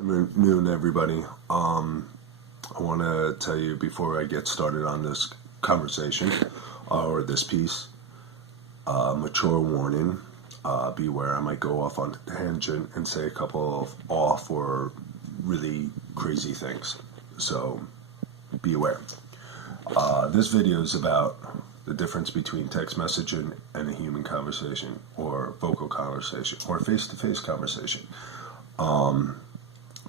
Afternoon, everybody. I want to tell you before I get started on this conversation or this piece, mature warning. Beware, I might go off on a tangent and say a couple of off or really crazy things. So, be aware. This video is about the difference between text messaging and a human conversation, or vocal conversation, or face-to-face conversation.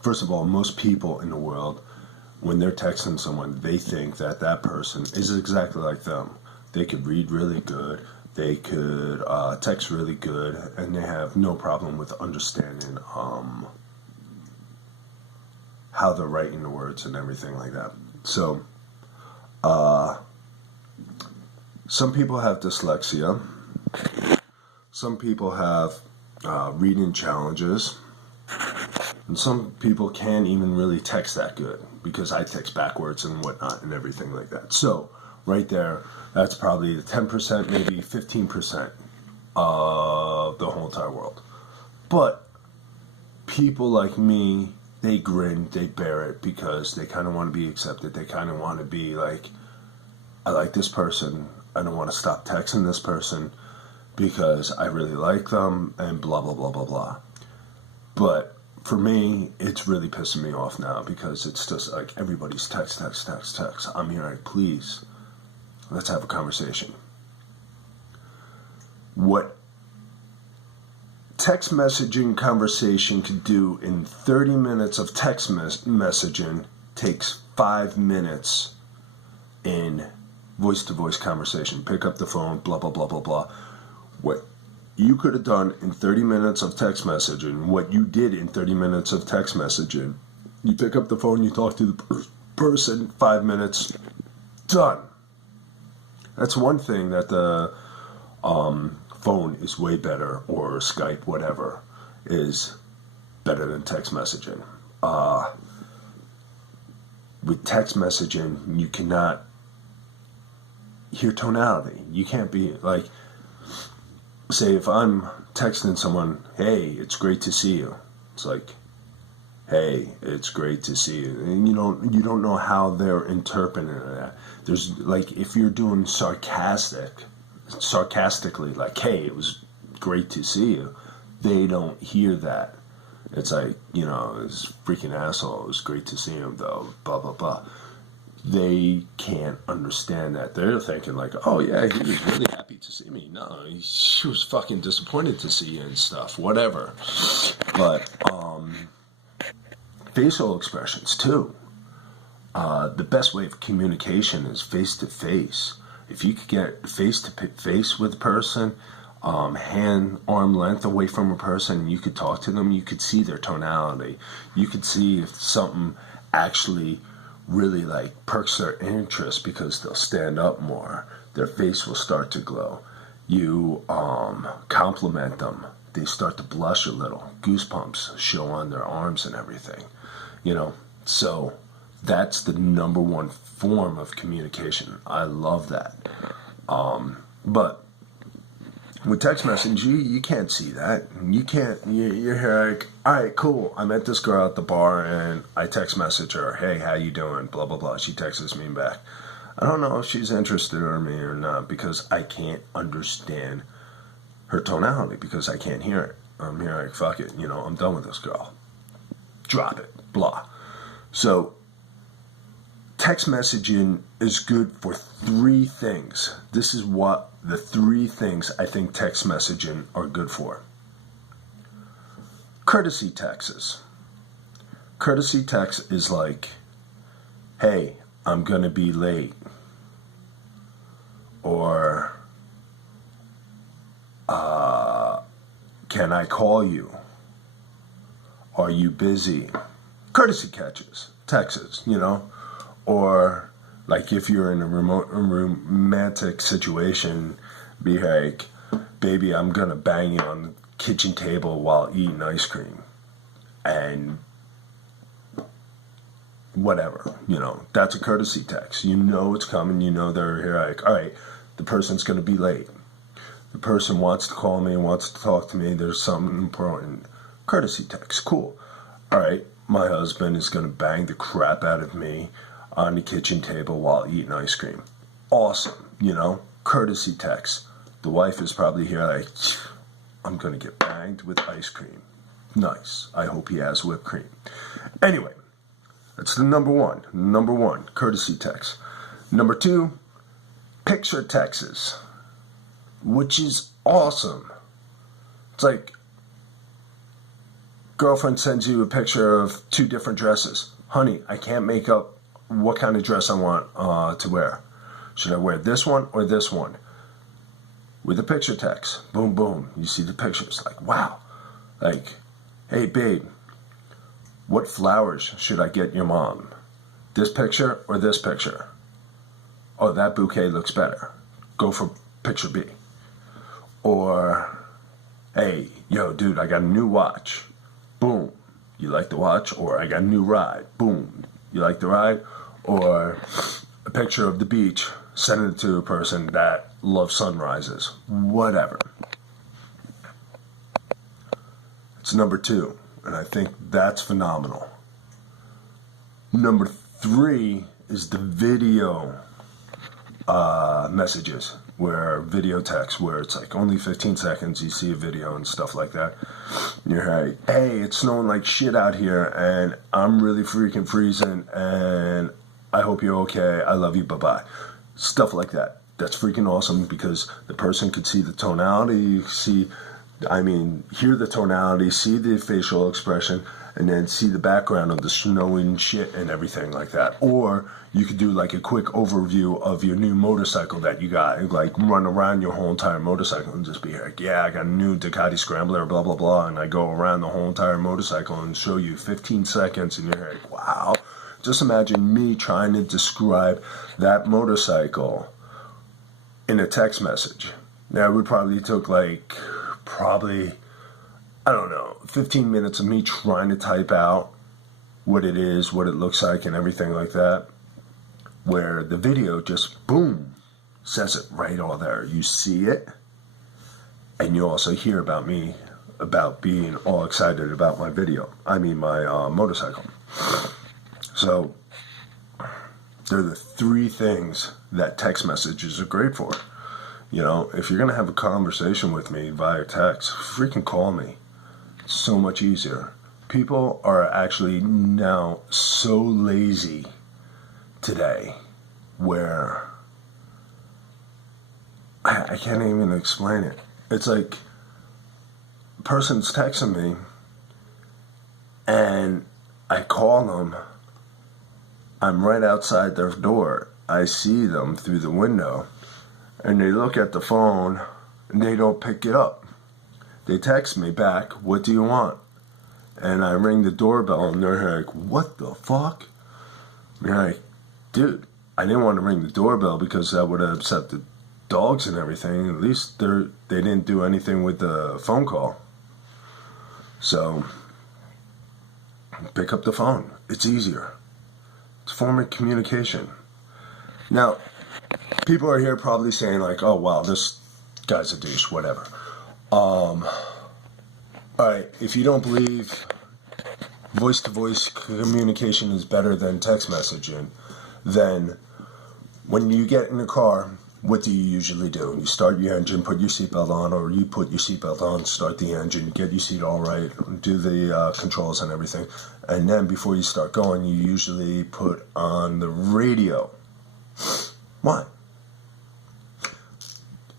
First of all, most people in the world, when they're texting someone, they think that that person is exactly like them. They could read really good, they could text really good, and they have no problem with understanding how they're writing the words and everything like that. So, some people have dyslexia. Some people have reading challenges. And some people can't even really text that good because I text backwards and whatnot and everything like that. So, right there, that's probably 10%, maybe 15% of the whole entire world. But people like me, they grin, they bear it because they kind of want to be accepted. They kind of want to be like, I like this person. I don't want to stop texting this person because I really like them and blah, blah, blah, blah, blah. But for me, it's really pissing me off now because it's just like everybody's text. I'm here like, please, let's have a conversation. What text messaging conversation could do in 30 minutes of text messaging takes 5 minutes in voice-to-voice conversation. Pick up the phone, blah, blah, blah, blah, blah. What you could have done in 30 minutes of text messaging, what you did in 30 minutes of text messaging, you pick up the phone, you talk to the person, 5 minutes, done. That's one thing that the phone is way better, or Skype, whatever, is better than text messaging. With text messaging, you cannot hear tonality. You can't be like, say if I'm texting someone, hey, it's great to see you. It's like, hey, it's great to see you. And you don't know how they're interpreting that. There's like, if you're doing sarcastically, like, hey, it was great to see you, they don't hear that. It's like, this freaking asshole, it was great to see him though, blah, blah, blah. They can't understand that. They're thinking like, oh yeah, he was really happy to see me. No, she was fucking disappointed to see you and stuff, whatever. But facial expressions too. The best way of communication is face to face. If you could get face to face with a person, arm length away from a person, you could talk to them, you could see their tonality. You could see if something actually really like perks their interest because they'll stand up more. Their face will start to glow. You compliment them, they start to blush a little. Goosebumps show on their arms and everything. So that's the number one form of communication. I love that. But with text message, you can't see that. You can't, you're here like, all right, cool. I met this girl at the bar and I text message her, hey, how you doing? Blah, blah, blah. She texts me back. I don't know if she's interested in me or not because I can't understand her tonality because I can't hear it. I'm here like, fuck it. I'm done with this girl. Drop it. Blah. So, text messaging is good for 3 things. This is what the 3 things I think text messaging are good for. Courtesy texts. Courtesy text is like, hey, I'm gonna be late. Or, can I call you? Are you busy? Courtesy texts, Or, like if you're in a romantic situation, be like, baby, I'm gonna bang you on the kitchen table while eating ice cream. And whatever, that's a courtesy text. It's coming, they're here like, all right, the person's gonna be late. The person wants to call me, wants to talk to me, there's something important. Courtesy text, cool. All right, my husband is going to bang the crap out of me on the kitchen table while eating ice cream. Awesome, you know, courtesy text. The wife is probably here like, I'm going to get banged with ice cream. Nice. I hope he has whipped cream. Anyway, that's the number one, courtesy text. Number 2, picture texts, which is awesome. It's like, girlfriend sends you a picture of 2 different dresses. Honey, I can't make up what kind of dress I want to wear. Should I wear this one or this one? With a picture text. Boom, boom. You see the pictures. Like, wow. Like, hey, babe, what flowers should I get your mom? This picture or this picture? Oh, that bouquet looks better. Go for picture B. Or, hey, yo, dude, I got a new watch. Boom. You like the watch? Or I got a new ride. Boom. You like the ride? Or a picture of the beach, send it to a person that loves sunrises. Whatever. It's number 2, and I think that's phenomenal. Number 3 is the video messages, where video text, where it's like only 15 seconds, you see a video and stuff like that. And you're like, hey, it's snowing like shit out here, and I'm really freaking freezing, and I hope you're okay. I love you. Bye-bye. Stuff like that. That's freaking awesome because the person could see the tonality, hear the tonality, see the facial expression, and then see the background of the snowing shit and everything like that. Or you could do like a quick overview of your new motorcycle that you got, like run around your whole entire motorcycle and just be like, yeah, I got a new Ducati Scrambler, blah, blah, blah. And I go around the whole entire motorcycle and show you 15 seconds and you're like, wow. Just imagine me trying to describe that motorcycle in a text message. That would probably took I don't know, 15 minutes of me trying to type out what it is, what it looks like, and everything like that. Where the video just, boom, says it right all there. You see it, and you also hear about me, about being all excited about my my motorcycle. So, they're the 3 things that text messages are great for. You know, if you're going to have a conversation with me via text, freaking call me. It's so much easier. People are actually now so lazy today where I can't even explain it. It's like a person's texting me and I call them. I'm right outside their door. I see them through the window and they look at the phone and they don't pick it up. They text me back, what do you want? And I ring the doorbell and they're like, what the fuck? And you're like, dude, I didn't want to ring the doorbell because that would have upset the dogs and everything. At least they didn't do anything with the phone call. So, pick up the phone. It's easier. It's a form of communication. Now, people are here probably saying like, oh, wow, this guy's a douche, whatever. Alright, if you don't believe voice-to-voice communication is better than text messaging, then when you get in the car, what do you usually do? You start your engine, put your seatbelt on, or you put your seatbelt on, start the engine, get your seat all right, do the controls and everything, and then before you start going, you usually put on the radio. Why?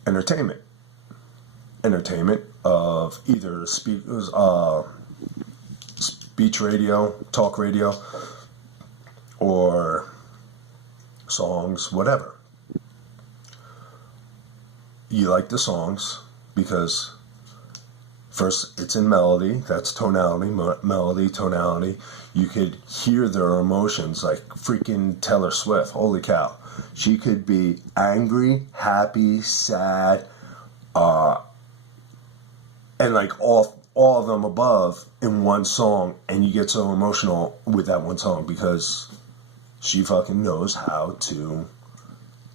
Entertainment of either speech radio, talk radio, or songs, whatever. You like the songs because first it's in melody, that's tonality, melody, tonality. You could hear their emotions like freaking Taylor Swift, holy cow. She could be angry, happy, sad, and like all of them above in one song, and you get so emotional with that one song because she fucking knows how to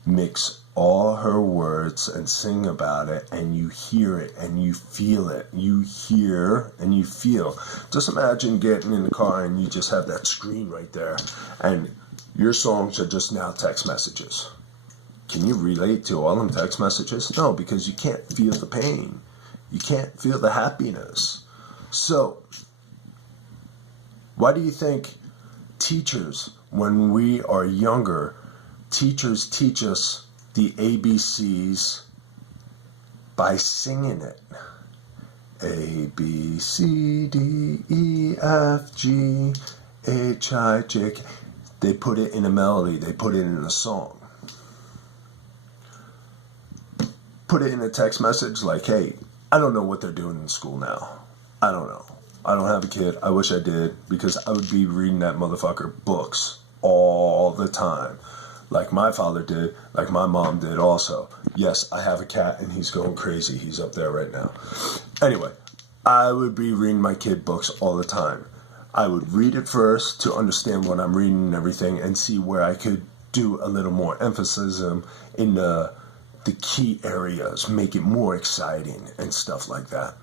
mix all her words and sing about it, and you hear it and you feel it. You hear and you feel. Just imagine getting in the car and you just have that screen right there, and your songs are just now text messages. Can you relate to all them text messages? No, because you can't feel the pain. You can't feel the happiness. So, why do you think teachers, when we are younger, teachers teach us the ABCs by singing it? A, B, C, D, E, F, G, H, I, J, K. They put it in a melody. They put it in a song. Put it in a text message like, hey, I don't know what they're doing in school now. I don't know. I don't have a kid. I wish I did, because I would be reading that motherfucker books all the time. Like my father did, like my mom did also. Yes, I have a cat and he's going crazy. He's up there right now. Anyway, I would be reading my kid books all the time. I would read it first to understand what I'm reading and everything, and see where I could do a little more emphasis in the key areas, make it more exciting and stuff like that.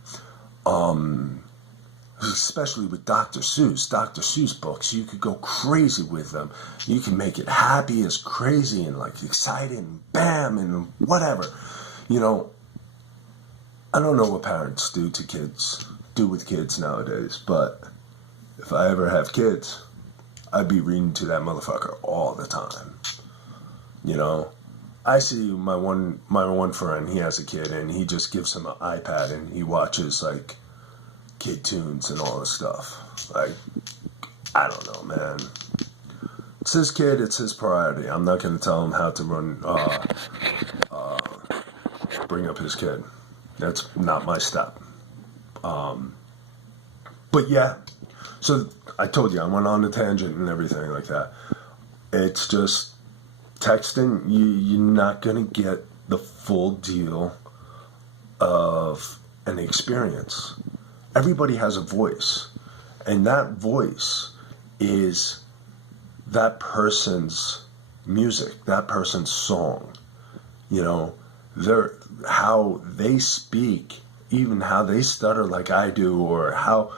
Especially with Dr. Seuss. Dr. Seuss books, you could go crazy with them. You can make it happy as crazy and like exciting, and bam, and whatever. You know, I don't know what parents do with kids nowadays, but if I ever have kids, I'd be reading to that motherfucker all the time. You know, I see my one friend, he has a kid, and he just gives him an iPad and he watches like kid tunes and all this stuff. Like, I don't know, man. It's his kid, it's his priority. I'm not going to tell him how to bring up his kid. That's not my step. But yeah, so I told you, I went on a tangent and everything like that. It's just texting, you're not going to get the full deal of an experience. Everybody has a voice, and that voice is that person's music, that person's song. You know, how they speak, even how they stutter like I do, or how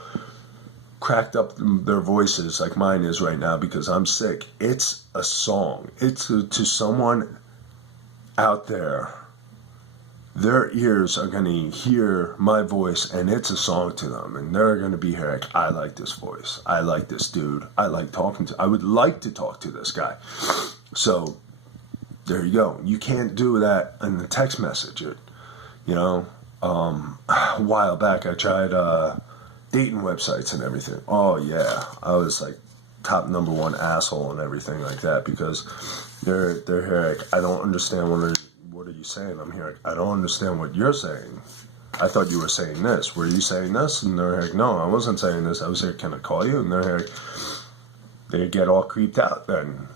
cracked up their voices like mine is right now because I'm sick. It's a song. It's to someone out there. Their ears are going to hear my voice, and it's a song to them, and they're going to be here like, I like this voice. I like this dude. I would like to talk to this guy. So there you go. You can't do that in the text message. You know, a while back I tried dating websites and everything. Oh yeah, I was like top #1 asshole and everything like that, because they're here like, I don't understand what are you saying? I'm here, I don't understand what you're saying. I thought you were saying this. Were you saying this? And they're like, no, I wasn't saying this. I was here, can I call you? And they're like, they get all creeped out then,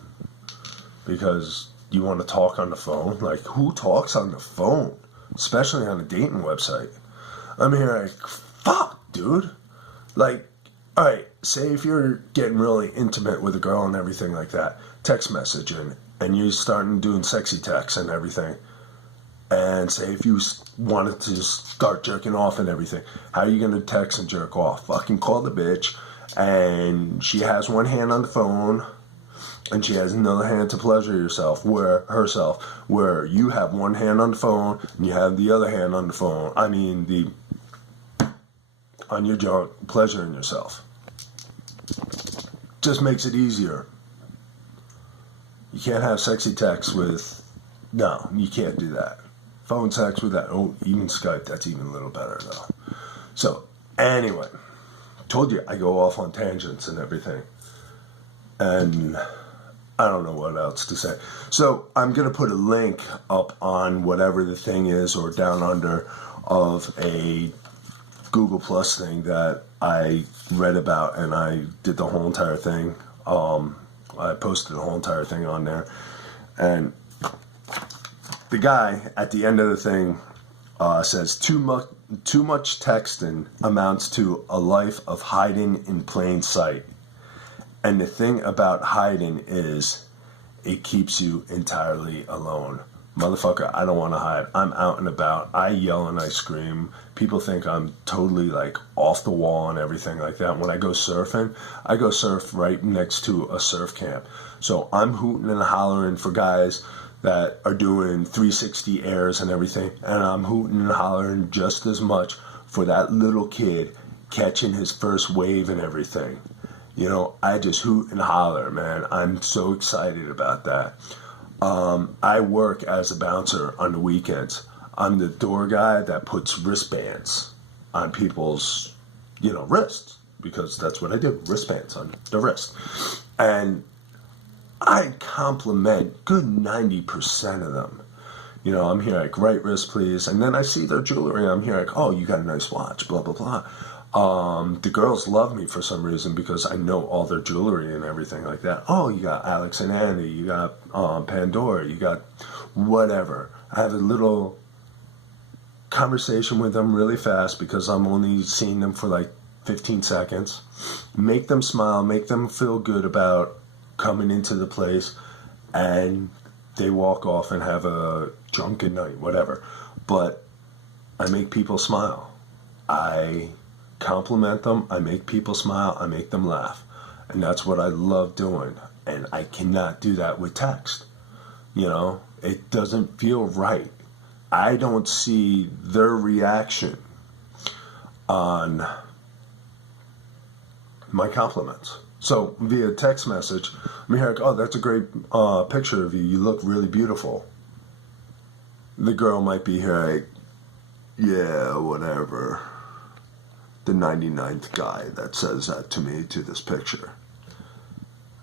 because you want to talk on the phone. Like, who talks on the phone? Especially on a dating website. I'm here like, fuck, dude. Like, alright, say if you're getting really intimate with a girl and everything like that, text messaging, and you're starting doing sexy texts and everything, and say if you wanted to start jerking off and everything, how are you going to text and jerk off? Fucking call the bitch, and she has one hand on the phone, and she has another hand to pleasure herself, where you have one hand on the phone, and you have the other hand on the phone, on your junk, pleasuring yourself. Just makes it easier. You can't have sexy text no, you can't do that. Phone sex with that. Oh, even Skype, that's even a little better though. So, anyway, told you I go off on tangents and everything. And I don't know what else to say. So, I'm going to put a link up on whatever the thing is, or down under, of a Google Plus thing that I read about, and I did the whole entire thing. I posted the whole entire thing on there. And the guy at the end of the thing says, too much texting amounts to a life of hiding in plain sight. And the thing about hiding is it keeps you entirely alone. Motherfucker, I don't want to hide. I'm out and about. I yell and I scream. People think I'm totally like off the wall and everything like that. When I go surfing, I go surf right next to a surf camp. So I'm hooting and hollering for guys that are doing 360 airs and everything. And I'm hooting and hollering just as much for that little kid catching his first wave and everything. You know, I just hoot and holler, man. I'm so excited about that. I work as a bouncer on the weekends. I'm the door guy that puts wristbands on people's, wrists, because that's what I do, wristbands on the wrist. And I compliment good 90% of them. I'm here like, right wrist, please. And then I see their jewelry. I'm here like, oh, you got a nice watch, blah, blah, blah. The girls love me for some reason because I know all their jewelry and everything like that. Oh, you got Alex and Andy, you got Pandora, you got whatever. I have a little conversation with them really fast because I'm only seeing them for like 15 seconds. Make them smile, make them feel good about coming into the place, and they walk off and have a drunken night, whatever. But I make people smile. I compliment them, I make people smile, I make them laugh. And that's what I love doing. And I cannot do that with text. It doesn't feel right. I don't see their reaction on my compliments. So via text message, I'm here like, oh, that's a great picture of you. You look really beautiful. The girl might be here like, yeah, whatever. The 99th guy that says that to me, to this picture.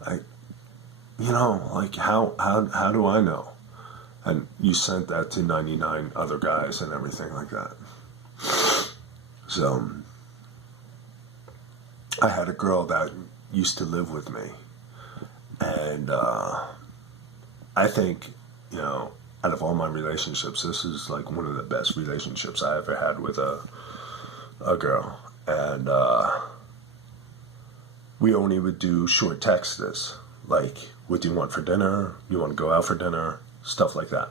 How do I know? And you sent that to 99 other guys and everything like that. So, I had a girl that used to live with me. And I think, out of all my relationships, this is like one of the best relationships I ever had with a girl. And we only would do short texts, like, what do you want for dinner? You want to go out for dinner? Stuff like that.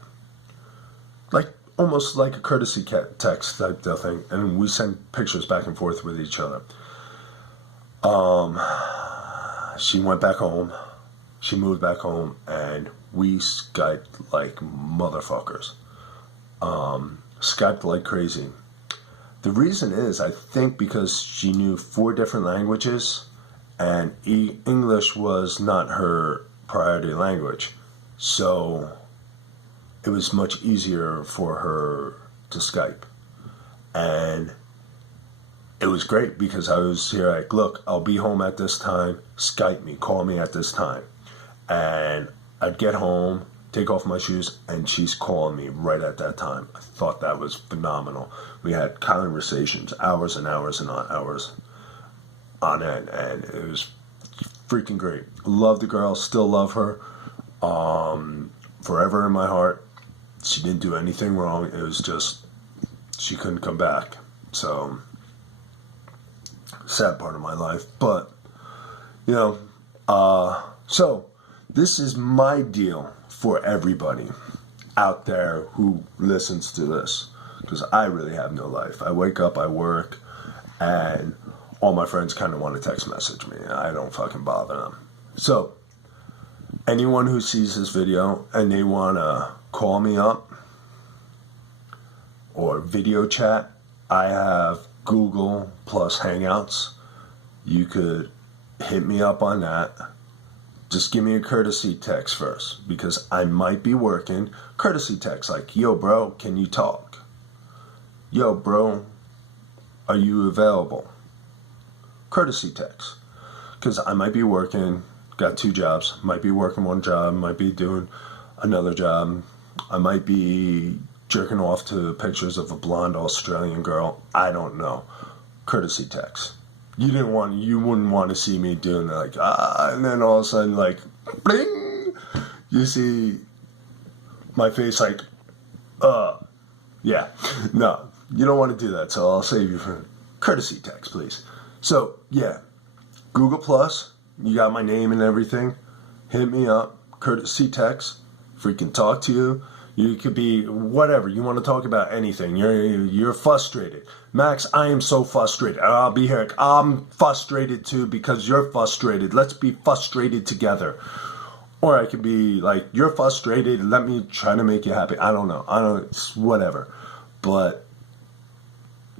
Like, almost like a courtesy text type of thing. And we send pictures back and forth with each other. She went back home. She moved back home, and we Skyped like motherfuckers. Skyped like crazy. The reason is, I think, because she knew 4 different languages, and English was not her priority language. So it was much easier for her to Skype. And it was great because I was here like, look, I'll be home at this time. Skype me, call me at this time. And I'd get home, take off my shoes, and she's calling me right at that time. I thought that was phenomenal. We had conversations, hours and hours and hours on end, and it was freaking great. Love the girl, still love her. Forever in my heart. She didn't do anything wrong. It was just, she couldn't come back. So, sad part of my life. But, so, this is my deal for everybody out there who listens to this, because I really have no life. I wake up, I work, and all my friends kind of want to text message me. I don't fucking bother them. So, anyone who sees this video and they want to call me up or video chat, I have Google plus Hangouts. You could hit me up on that. Just give me a courtesy text first, because I might be working. Courtesy text like, yo, bro, can you talk? Yo, bro, are you available? Courtesy text. Because I might be working, got 2 jobs, might be working one job, might be doing another job. I might be jerking off to pictures of a blonde Australian girl. I don't know. Courtesy text. You wouldn't want to see me doing like, and then all of a sudden, like, bling, you see my face like, yeah. No, you don't want to do that, so I'll save you for courtesy text, please. So, yeah, Google Plus, you got my name and everything. Hit me up, courtesy text, freaking talk to you. You could be whatever. You want to talk about anything. You're frustrated. Max, I am so frustrated. I'll be here. I'm frustrated too because you're frustrated. Let's be frustrated together. Or I could be like, you're frustrated. Let me try to make you happy. I don't know. It's whatever. But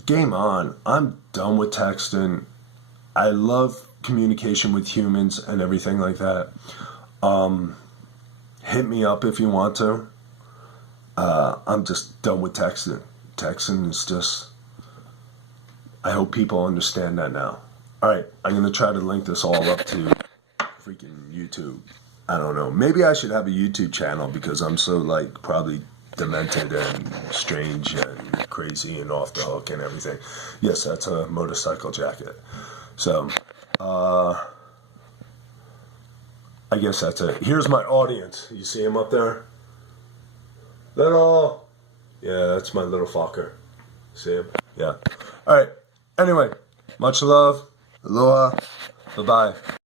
game on. I'm done with texting. I love communication with humans and everything like that. Hit me up if you want to. I'm just done with texting. Texting is just... I hope people understand that now. Alright, I'm going to try to link this all up to freaking YouTube. I don't know. Maybe I should have a YouTube channel because I'm so, like, probably demented and strange and crazy and off the hook and everything. Yes, that's a motorcycle jacket. So, I guess that's it. Here's my audience. You see him up there? Little. Yeah, that's my little fucker. See him? Yeah. Alright. Anyway, much love. Aloha. Bye-bye.